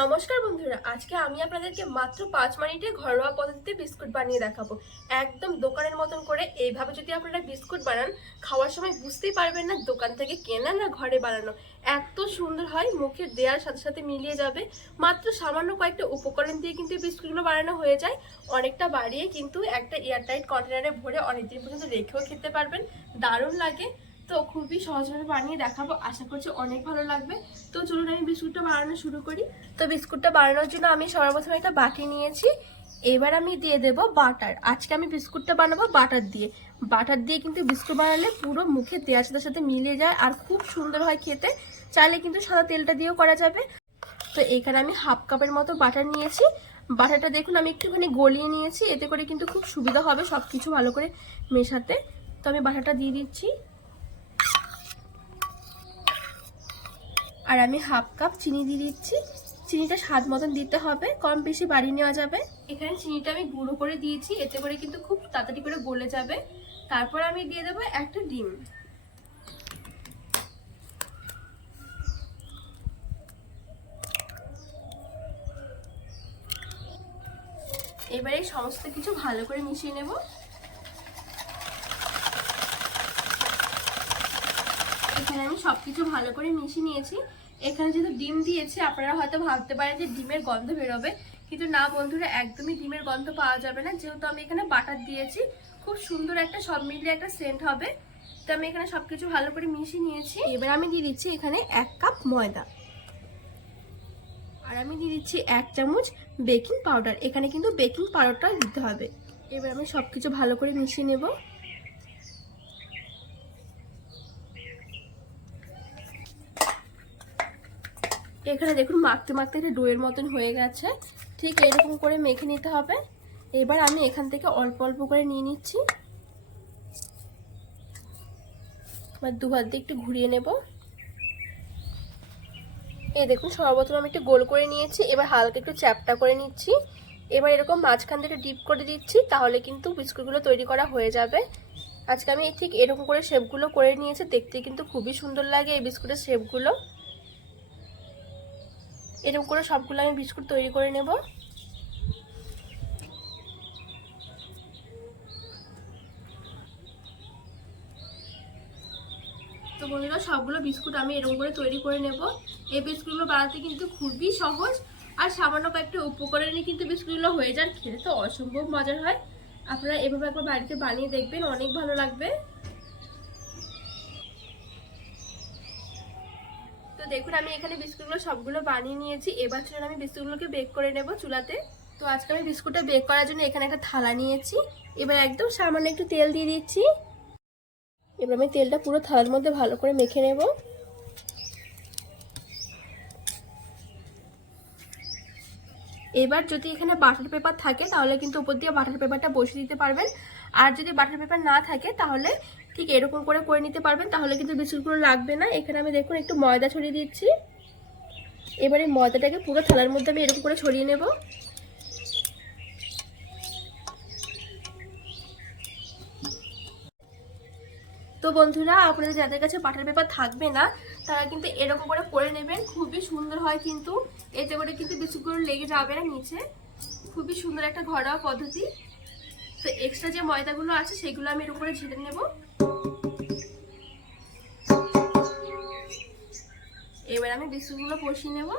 নমস্কার বন্ধুরা, আজকে আমি আপনাদেরকে মাত্র পাঁচ মিনিটে ঘরোয়া পদ্ধতিতে বিস্কুট বানিয়ে দেখাবো। একদম দোকানের মতন করে এইভাবে যদি আপনারা বিস্কুট বানান, খাওয়ার সময় বুঝতেই পারবেন না দোকান থেকে কেনা না ঘরে বানানো। এত সুন্দর হয়, মুখে দেওয়ার সাথে সাথে মিলিয়ে যাবে। মাত্র সামান্য কয়েকটা উপকরণ দিয়ে কিন্তু বিস্কুটগুলো বানানো হয়ে যায়। অনেকটা বাড়িয়ে কিন্তু একটা এয়ারটাইট কন্টেনারে ভরে অনেকদিন পর্যন্ত রেখেও খেতে পারবেন। দারুণ লাগে। তো খুবই সহজভাবে বানিয়ে দেখাবো। আশা করছি অনেক ভালো লাগবে। তো চলুন আমি বিস্কুটটা বানানো শুরু করি। তো বিস্কুটটা বানানোর জন্য আমি সর্বপ্রথম একটা বাটি নিয়েছি। এবার আমি দিয়ে দেব বাটার। আজকে আমি বিস্কুটটা বানাবো বাটার দিয়ে। বাটার দিয়ে কিন্তু বিস্কুট বানালে পুরো মুখে দেওয়ার সাথে মিলিয়ে যায় আর খুব সুন্দর হয় খেতে। চাইলে কিন্তু সাদা তেলটা দিয়েও করা যাবে। তো এখানে আমি হাফ কাপের মতো বাটার নিয়েছি। বাটারটা দেখুন, আমি একটুখানি গলিয়ে নিয়েছি। এতে করে কিন্তু খুব সুবিধা হবে সব কিছু ভালো করে মেশাতে। তো আমি বাটারটা দিয়ে দিচ্ছি। আর আমি হাফ কাপ চিনি দিয়ে দিচ্ছি। চিনিটা স্বাদ মতন দিতে হবে, কম বেশি বাড়িয়ে নেওয়া যাবে। এখানে চিনিটা আমি গুঁড়ো করে দিয়েছি, এতে করে কিন্তু খুব তাড়াতাড়ি করে গলে যাবে। তারপর আমি দিয়ে দেবো একটা ডিম। এবারে সমস্ত কিছু ভালো করে মিশিয়ে নেব। এখানে আমি সবকিছু ভালো করে মিশিয়ে নিয়েছি। এখানে যেহেতু ডিম দিয়েছি, আপনারা হয়তো ভাবতে পারেন যে ডিমের গন্ধ বেরোবে। কিন্তু না, বন্ধুরা, একদমই ডিমের গন্ধ পাওয়া যাবে না। যেহেতু আমি এখানে বাটার দিয়েছি, খুব সুন্দর একটা, সব মিলিয়ে একটা সেন্ট হবে। তো আমি এখানে সবকিছু ভালো করে মিশিয়ে নিয়েছি। এবার আমি দিয়ে দিচ্ছি এখানে এক কাপ ময়দা। আর আমি দিয়ে দিচ্ছি এক চামচ বেকিং পাউডার। এখানে কিন্তু বেকিং পাউডারটা দিতে হবে। এবার আমি সব কিছু ভালো করে মিশিয়ে নেব। এখানে দেখুন মাখতে মাখতে একটা ডোয়ের মতন হয়ে গেছে। ঠিক এরকম করে মেখে নিতে হবে। এবার আমি এখান থেকে অল্প অল্প করে নিয়ে নিচ্ছি। এবার দু হাত দিয়ে একটু ঘুরিয়ে নেব। এই দেখুন সর্বপ্রথম আমি একটু গোল করে নিয়েছি। এবার হালকা একটু চ্যাপটা করে নিচ্ছি। এবার এরকম মাঝখান থেকে ডিপ করে দিচ্ছি, তাহলে কিন্তু বিস্কুটগুলো তৈরি করা হয়ে যাবে। আজকে আমি ঠিক এরকম করে শেপগুলো করে নিয়েছি, দেখতে কিন্তু খুবই সুন্দর লাগে এই বিস্কুটের শেপগুলো এরকম করে সবগুলো আমি বিস্কুট তৈরি করে নেব। তো বন্ধুরা, সবগুলো বিস্কুট আমি এরকম করে তৈরি করে নেব। এই বিস্কুটগুলো বানাতে কিন্তু খুবই সহজ আর সামান্য কয়েকটা উপকরণে কিন্তু বিস্কুটগুলো হয়ে যান খেতে তো অসম্ভব মজার হয়। আপনারা এভাবে একবার বাড়িতে বানিয়ে দেখবেন, অনেক ভালো লাগবে। দেখুন, আমি এখানে বিস্কুটগুলো সবগুলো বানিয়ে নিয়েছি। এবার চলুন আমি বিস্কুটগুলোকে বেক করে নেব চুলাতে। তো আজকে আমি বিস্কুটটা বেক করার জন্য এখানে একটা থালা নিয়েছি। এবার একদম সামান্য একটু তেল দিয়ে দিচ্ছি। এবার আমি তেলটা পুরো থালার মধ্যে ভালো করে মেখে নেব। এবার যদি এখানে বাটার পেপার থাকে, তাহলে কিন্তু উপর দিয়ে বাটার পেপারটা বসিয়ে দিতে পারবেন। আর যদি বাটার পেপার না থাকে, তাহলে ঠিক এরকম করে করে নিতে পারবেন, তাহলে কিন্তু বিস্কুটগুলো লাগবে না। এখানে আমি দেখুন একটু ময়দা ছড়িয়ে দিচ্ছি। এবারে ময়দাটাকে পুরো থালার মধ্যে আমি এরকম করে ছড়িয়ে নেব। তো বন্ধুরা, আপনাদের যাদের কাছে বাটার পেপার থাকবে না, তারা কিন্তু এরকম করে করে নেবেন। খুবই সুন্দর হয় কিন্তু। এতে করে কিন্তু বিস্কুটগুলো লেগে যাবে না নিচে। খুবই সুন্দর একটা ঘরোয়া পদ্ধতি। তো এক্সট্রা যে ময়দাগুলো আছে, সেগুলো আমি এর করে ঝেড়ে নেব। এবার আমি বিস্কুটগুলো কষিয়ে নেব।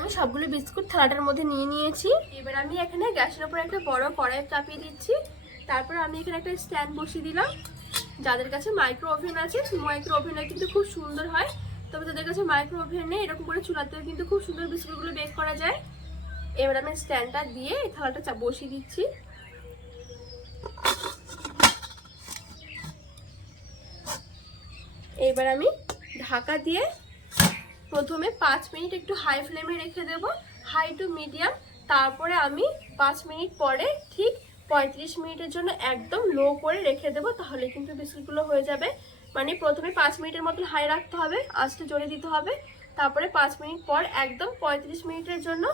আমি সবগুলো বিস্কুট থালাটার মধ্যে নিয়ে নিয়েছি। এবার আমি এখানে গ্যাসের উপর একটা বড় কড়াই চাপিয়ে দিচ্ছি। তারপর আমি এখানে একটা স্ট্যান্ড বসিয়ে দিলাম। যাদের কাছে মাইক্রো ওভেন আছে মাইক্রো ওভেনটা কিন্তু খুব সুন্দর হয়। তবে তাদের কাছে মাইক্রো ওভেন নেই, এরকম করে চুলাতে কিন্তু খুব সুন্দর বিস্কুটগুলো বেক করা যায়। এবার আমি স্ট্যান্ডটা দিয়ে থালাটা বসিয়ে দিচ্ছি। এবার আমি ঢাকা দিয়ে প্রথমে পাঁচ মিনিট একটু হাই ফ্লেমে রেখে দেব। হাই টু মিডিয়াম তারপরে আমি পাঁচ মিনিট পরে ঠিক পঁয়ত্রিশ মিনিটের জন্য একদম লো করে রেখে দেবো, তাহলে কিন্তু বিস্কুটগুলো হয়ে যাবে। মানে প্রথমে পাঁচ মিনিটের মতন হাই রাখতে হবে আঁচটা জোরে দিতে হবে। তারপরে পাঁচ মিনিট পর একদম পঁয়ত্রিশ মিনিটের জন্য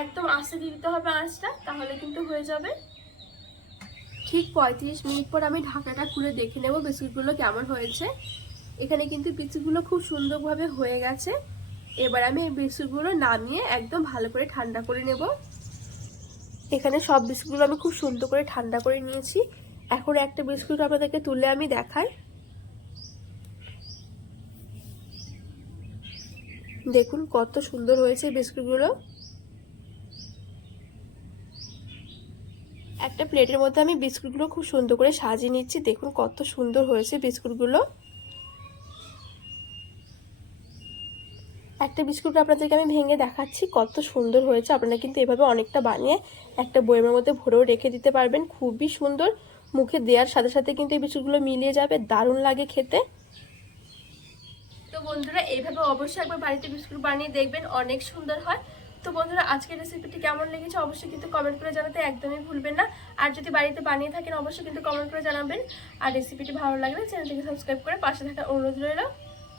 একদম আস্তে দিয়ে দিতে হবে আঁচটা, তাহলে কিন্তু হয়ে যাবে। ঠিক পঁয়ত্রিশ মিনিট পর আমি ঢাকাটা খুলে দেখে নেব বিস্কুটগুলো কেমন হয়েছে। এখানে কিন্তু বিস্কুটগুলো খুব সুন্দরভাবে হয়ে গেছে। এবার আমি এই বিস্কুটগুলো নামিয়ে একদম ভালো করে ঠান্ডা করে নেব। এখানে সব বিস্কুটগুলো আমি খুব সুন্দর করে ঠান্ডা করে নিয়েছি। এখন একটা বিস্কুট আপনাদেরকে তুলে আমি দেখাই। দেখুন কত সুন্দর হয়েছে বিস্কুটগুলো। একটা প্লেটের মধ্যে আমি বিস্কুটগুলো খুব সুন্দর করে সাজিয়ে নিচ্ছি। দেখুন কত সুন্দর হয়েছে বিস্কুটগুলো। একটা বিস্কুট আপনাদেরকে আমি ভেঙে দেখাচ্ছি, কত সুন্দর হয়েছে। আপনারা কিন্তু এভাবে অনেকটা বানিয়ে একটা বইয়ের মধ্যে ভরেও রেখে দিতে পারবেন। খুবই সুন্দর। মুখে দেওয়ার সাথে সাথে কিন্তু এই বিস্কুটগুলো মিলিয়ে যাবে। দারুণ লাগে খেতে। তো বন্ধুরা, এইভাবে অবশ্যই একবার বাড়িতে বিস্কুট বানিয়ে দেখবেন, অনেক সুন্দর হয়। তো বন্ধুরা, আজকের রেসিপিটি কেমন লেগেছে অবশ্যই কিন্তু কমেন্ট করে জানাতে একদমই ভুলবেন না। আর যদি বাড়িতে বানিয়ে থাকেন, অবশ্যই কিন্তু কমেন্ট করে জানাবেন। আর রেসিপিটি ভালো লাগলে চ্যানেলটিকে সাবস্ক্রাইব করে পাশে থাকা অনুরোধ রইল।